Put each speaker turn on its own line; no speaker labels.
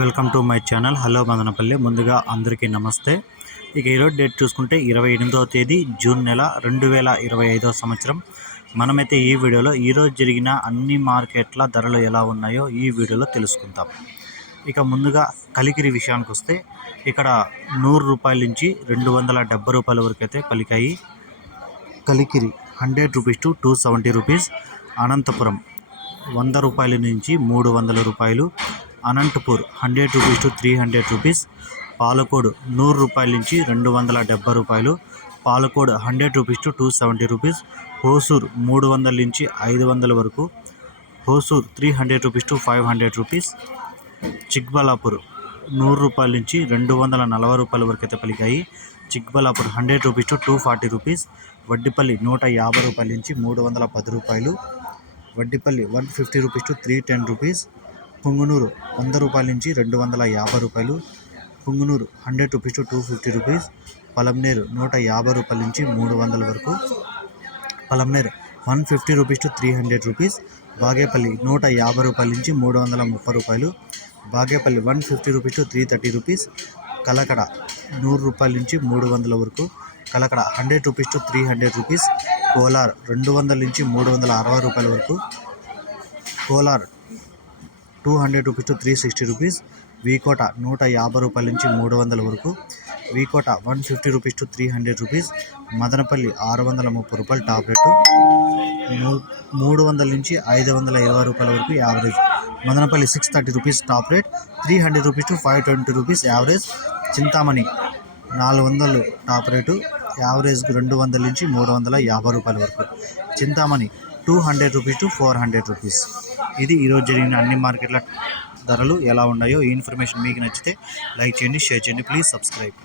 Welcome to my channel. Hello Madanapalle. ముందుగా అందరికీ నమస్తే. ఇక ఈరోజు డేట్ చూసుకుంటే ఇరవై ఎనిమిదవ తేదీ జూన్ నెల రెండు వేల ఇరవై ఐదవ సంవత్సరం. మనమైతే ఈ వీడియోలో ఈరోజు జరిగిన అన్ని మార్కెట్ల ధరలు ఎలా ఉన్నాయో ఈ వీడియోలో తెలుసుకుందాం. ఇక ముందుగా కలికిరి విషయానికి వస్తే ఇక్కడ నూరు రూపాయల నుంచి రెండు వందల డెబ్బై రూపాయల వరకు అయితే పలికాయి. Kalikiri hundred rupees to two seventy rupees. Anantapuram వంద రూపాయల నుంచి మూడు వందల రూపాయలు. Anantapur hundred rupees to three hundred rupees. Palakodu నూరు రూపాయల నుంచి రెండు వందల డెబ్బై రూపాయలు. Palakod hundred rupees to two seventy rupees. Hosur మూడు వందల నుంచి ఐదు వందల వరకు. Hosur three hundred rupees to five hundred rupees. Chikballapur నూరు రూపాయల నుంచి రెండు వందల నలభై రూపాయల వరకు అయితే పలికాయి. Chikballapur hundred rupees to two forty rupees. Vaddipalli నూట యాభై రూపాయల నుంచి మూడు వందల పది రూపాయలు. Vaddipalli one fifty rupees to three ten rupees. Punganuru వంద రూపాయల నుంచి రెండు వందల యాభై రూపాయలు. Punganuru hundred rupees to two fifty rupees. Palamaneru నూట యాభై రూపాయల నుంచి మూడు వందల వరకు. Palamaneru one fifty rupees to three hundred rupees. Bagepalli నూట యాభై రూపాయల నుంచి మూడు వందల ముప్పై రూపాయలు. Bagepalli one fifty rupees to three thirty rupees. Kalakada నూరు రూపాయల నుంచి మూడు వందల వరకు. Kalakada hundred rupees to three hundred rupees. Kolar రెండు వందల నుంచి మూడు వందల అరవై రూపాయల వరకు. Kolar two hundred rupees to three sixty rupees. V Kota నూట యాభై రూపాయల నుంచి మూడు వందల వరకు. V Kota one fifty rupees to three hundred rupees. Madanapalli ఆరు వందల ముప్పై రూపాయలు టాప్ రేటు. మూ- మూడు వందల నుంచి ఐదు వందల ఇరవై రూపాయల వరకు average. Madanapalle six thirty rupees top rate. Three hundred rupees to five twenty rupees average. Chintamani నాలుగు వందలు టాప్ రేటు. యావరేజ్ రెండు వందల నుంచి మూడు వందల యాభై రూపాయల వరకు. Chintamani two hundred rupees to four hundred rupees. ఇది ఈరోజు జరిగిన అన్ని మార్కెట్ల ధరలు ఎలా ఉన్నాయో ఈ ఇన్ఫర్మేషన్ మీకు నచ్చితే లైక్ చేయండి షేర్ చేయండి ప్లీజ్ సబ్స్క్రైబ్.